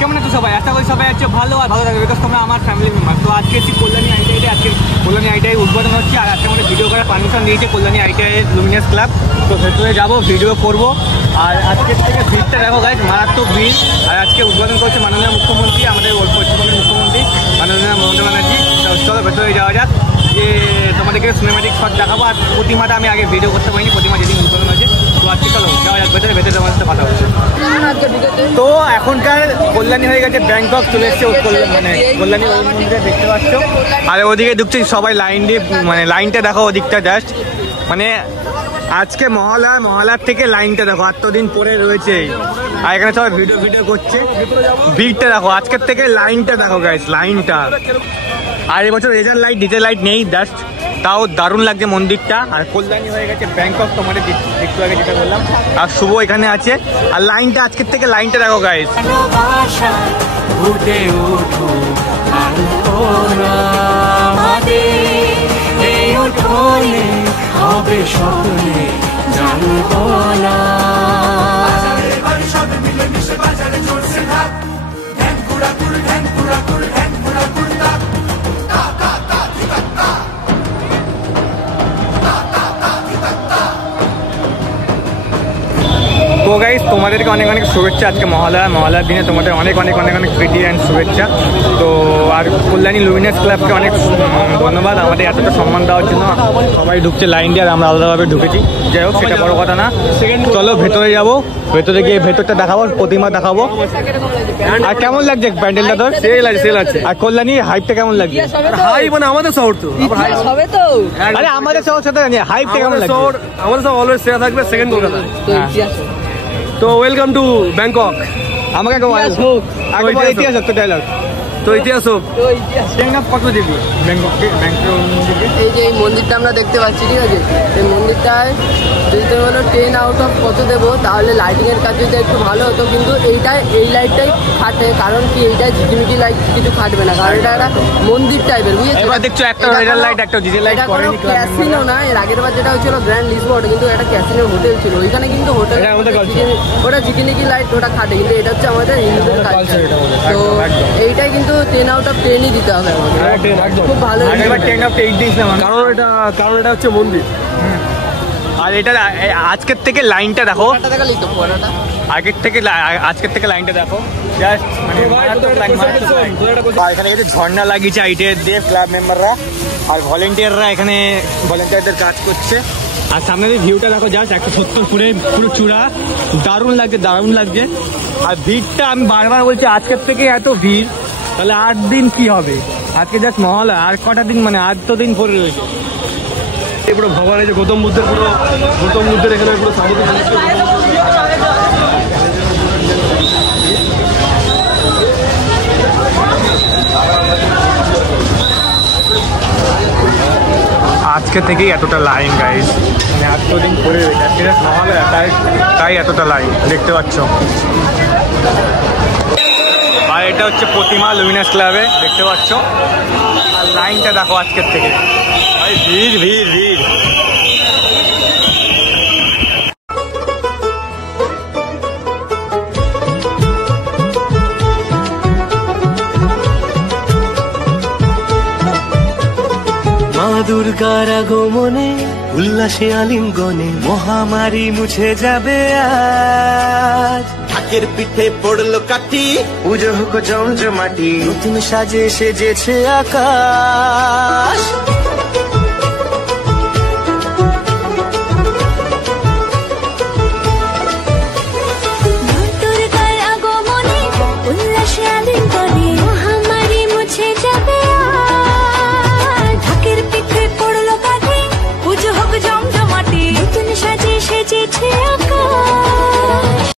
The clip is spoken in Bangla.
কেমন আছো সবাই? আশা করি সবাই আছে ভালো আর ভালো থাকবে, বিকজ তোমরা আমার ফ্যামিলি মেম্বার। তো আজকে এসেছি কল্যাণী আইটিআইতে। আজকে কল্যাণী আইটিআই উদ্বোধন হচ্ছে আর আজকে আমাদের ভিডিও করার পারমিশন দিয়েছে কল্যাণী আইটিআই লুমিনাস ক্লাব। তো ভেতরে যাবো, ভিডিও করবো। আর আজকের থেকে ভিড়টা দেখো গাইজ, মারাত্মক ভিড়। আর আজকে উদ্বোধন করছে মাননীয় মুখ্যমন্ত্রী, আমাদের পশ্চিমবঙ্গের মুখ্যমন্ত্রী মাননীয় মমতা ব্যানার্জি। চলো ভেতরে যাওয়া যাক, যে তোমাদেরকে সিনেমাটিক শট দেখাবো। আর প্রতিমাটা আমি আগে ভিডিও করতে পারিনি, প্রতিমা যেদিন উদ্বোধন হয়েছে। তো আজকে চলো যাওয়া যাক ভেতরে, ভেতরে তোমার সাথে কথা হচ্ছে। তো এখনকার কল্যাণী হয়ে গেছে ব্যাংকক, চলে এসছে মানে কল্যাণী মন্দিরে দেখতে পাচ্ছ। আর ওদিকে ঢুকছে সবাই লাইন দিয়ে, মানে লাইনটা দেখো ওদিকটা জাস্ট, মানে আজকে মহলার থেকে লাইনটা দেখো, এতদিন পরে রয়েছে। আর এখানে সবাই ভিডিও করছে, ভিড়টা দেখো আজকের থেকে, লাইনটা দেখো গাইস, লাইনটা। আর এবছর রেজার লাইট ডিজে লাইট নেই, জাস্ট তাও দারুণ লাগছে মন্দিরটা। আর কল্যাণী হয়ে গেছে ব্যাংকক, তোমাদের একটু আগে যেটা বললাম। আর শুভ এখানে আছে, আর লাইনটা আজকের থেকে লাইনটা দেখো গাইস। তো গাইস তোমাদেরকে অনেক অনেক শুভেচ্ছা আজকে মহালয়ার দিনে, তোমাদের অনেক অনেক অনেক অনেক প্রীতি অ্যান্ড শুভেচ্ছা। তো আর কল্যাণী লুমিনাস ক্লাবকে অনেক ধন্যবাদ আমাদের এতটা সম্মান দেওয়ার জন্য। সবাই ঢুকছে লাইন দিয়ে, আর আমরা আলাদাভাবে ঢুকেছি। যাই হোক, সেটা বড় কথা না। চলো ভেতরে যাবো, ভেতরে গিয়ে ভেতরটা দেখাবো, প্রতিমা দেখাবো। আর কেমন লাগছে প্যান্ডেলটা তোর? সেল আছে। আর কল্যাণীর হাইপটা কেমন লাগছে? হাই মানে আমাদের শহর তো, আরে আমাদের শহর সাথে হাইপটা কেমন লাগছে? আমাদের সব অলওয়েজ সেরা থাকবে, সেকেন্ড কলকাতা। তো ওয়েলকাম টু ব্যাংকক। আমাকে ইতিহাস হোক তো ডায়লগ, তো ইতিহাস হোক। কত দেবি ব্যাংককে? এই যে এই মন্দিরটা আমরা দেখতে পাচ্ছি, ঠিক আছে, এই মন্দিরটায় যদি তুমি বলো 10 আউট অফ কত দেবো, তাহলে লাইটিংয়ের কাজ যদি একটু ভালো হতো। কিন্তু এই লাইটটাই খাটে, কারণ কি এইটা ঝিকিমিকি লাইট কিছু খাটবে না, কারণ এটা একটা মন্দির টাইপের, বুঝেছো? এবার দেখছো একটা রেডার লাইট, একটা ডিজেল লাইট। এটা কোনো ক্যাসিনো না, এর আগের বার যেটা হচ্ছিল গ্র্যান্ড লিসবোর্ড, কিন্তু এটা ক্যাসিনো হোটেল ছিল। ওইখানে কিন্তু হোটেল ওটা ঝিকিমিকি লাইট ওটা খাটে, কিন্তু এটা হচ্ছে আমাদের হিন্দুদের কালচার। তো এইটাই কিন্তু 10 আউট অফ 10ই দিতে হবে আমাদের, খুব ভালো। 10 আউট অফ 8 দিস না, কারণ এটা হচ্ছে মন্দির। আর এটা আজকের থেকে লাইনটা দেখো, আজকের থেকে লাইনটা দেখো, জাস্ট মানে এখানে ঝর্ণা লাগিয়েছে আইটিআই দিয়ে ক্লাব মেম্বাররা, আর ভলেন্টিয়াররা এখানে ভলেন্টিয়ারদের কাজ করছে। আর সামনে ভিউটা দেখো, জাস্ট 170 ফুটে পুরো চূড়া, দারুণ লাগছে। আর ভিড়টা আমি বারবার বলছি, আজকের থেকে এত ভিড়, তাহলে 8 দিন কি হবে? আজকে জাস্ট মহলা, আর কটা দিন, মানে 8 দিন পরে রয়েছে। পুরো ভগবান এই যে গৌতম বুদ্ধের এখানে পুরো আজকে থেকেই এতটা লাইন গাইস, মানে এতদিন পরে আজকে মহলা, তাই এতটা লাইন দেখতে পাচ্ছ। আর এটা হচ্ছে প্রতিমা লুমিনাস ক্লাবে, দেখতে পাচ্ছ। আর লাইনটা দেখো আজকের থেকে, ভাই ভিড়। মা দুর্গার আগমনে উল্লাসে আলিঙ্গনে মহামারী মুছে যাবে আজ। ঢাকের পিঠে পড়লো কাঠি, পুজো হোক জমজমাটি, নতুন সাজে সেজেছে আকাশ।